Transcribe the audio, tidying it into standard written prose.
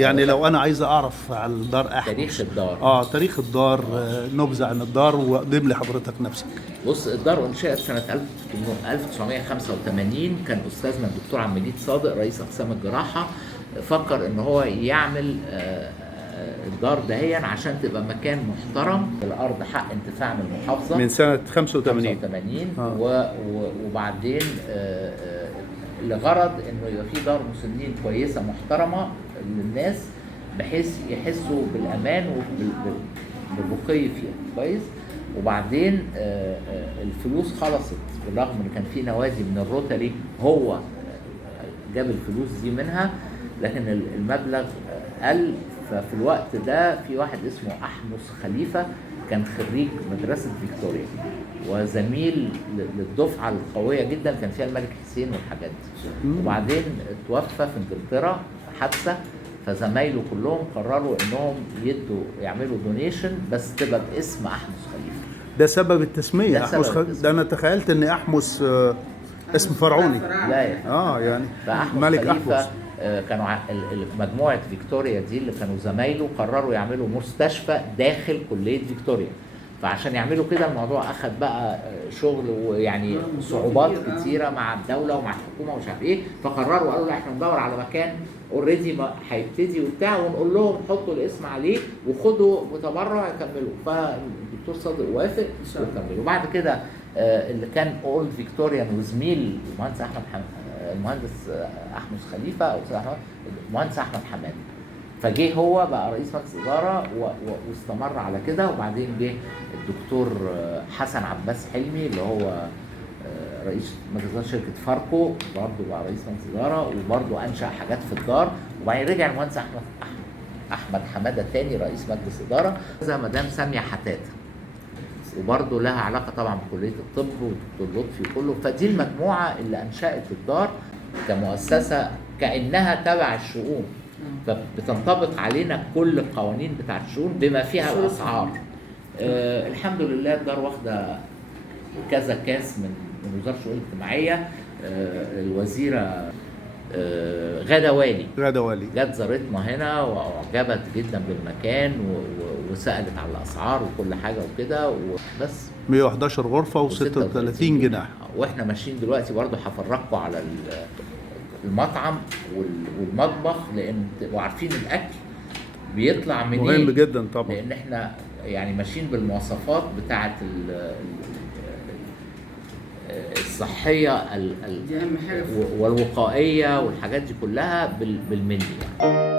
يعني لو انا عايز اعرف على الدار احمس، تاريخ الدار. تاريخ الدار، نبذه عن الدار، وقدم لي حضرتك نفسك. بص، الدار انشئت سنه 1985. كان استاذنا الدكتور عبد المجيد صادق رئيس اقسام الجراحه فكر ان هو يعمل الدار دهيا عشان تبقى مكان محترم. الارض حق انتفاع من المحافظه من سنه 85. وبعدين لغرض انه يبقى في دار مسنين كويسه محترمه للناس، بحيث يحسوا بالامان وبالرقي فيها كويس. وبعدين الفلوس خلصت، بالرغم ان كان في نوادي من الروتري هو جاب الفلوس دي منها، لكن المبلغ قل. ففي الوقت ده في واحد اسمه احمس خليفه كان خريج مدرسه فيكتوريا وزميل للدفعه القويه جدا كان فيها الملك حسين والحاجات دي. وبعدين توفى في انجلترا حادثه، فزمايله كلهم قرروا انهم يعملوا دونيشن بس تبقى باسم احمس خليفه. ده سبب التسميه احمس خليفه. ده انا تخيلت ان احمس اسم فرعوني. لا يعني ملك احمس. كانوا مجموعه فيكتوريا دي اللي كانوا زمايله قرروا يعملوا مستشفى داخل كليه فيكتوريا، فعشان يعملوا كده الموضوع اخذ بقى شغل ويعني صعوبات كتيره مع الدوله ومع الحكومه ومش عارف ايه. فقرروا قالوا لا، احنا ندور على مكان اوريدي هيبتدي وبتاع، ونقول لهم حطوا الاسم عليه وخدوا وتبرع يكملوا. فالدكتور صادق وافق وكملوا. وبعد كده اللي كان اولد فيكتوريان وزميل المهندس احمد خليفه او المهندس احمد حماد، فجه هو بقى رئيس مجلس اداره واستمر على كده. وبعدين جه الدكتور حسن عباس حلمي اللي هو رئيس مجلس اداره شركه فاركو، برضه بقى رئيس مجلس اداره وبرضه انشا حاجات في الدار. وبعدين رجع المهندس احمد حماده تاني رئيس مجلس اداره، زي مدام ساميه حتاته، وبرضه لها علاقه طبعا بكليه الطب والدكتور لطفي وكله. فدي المجموعه اللي انشات الدار كمؤسسه كانها تبع الشؤون، فبتنطبق علينا كل القوانين بتاعت الشؤون بما فيها الاسعار. الحمد لله الدار واخده كذا كاس من وزاره الشؤون الاجتماعيه. الوزيره غادة والي جت زارتنا هنا واعجبت جدا بالمكان وسالت على الاسعار وكل حاجه وكده وبس. 111 غرفه و36 جناح. واحنا ماشيين دلوقتي برضه هفرجكم على المطعم والمطبخ، لان تبقوا عارفين الاكل بيطلع منين. مهم جدا طبعا، لان احنا يعني ماشيين بالمواصفات بتاعه الصحيه والوقائيه والحاجات دي كلها بالملي يعني.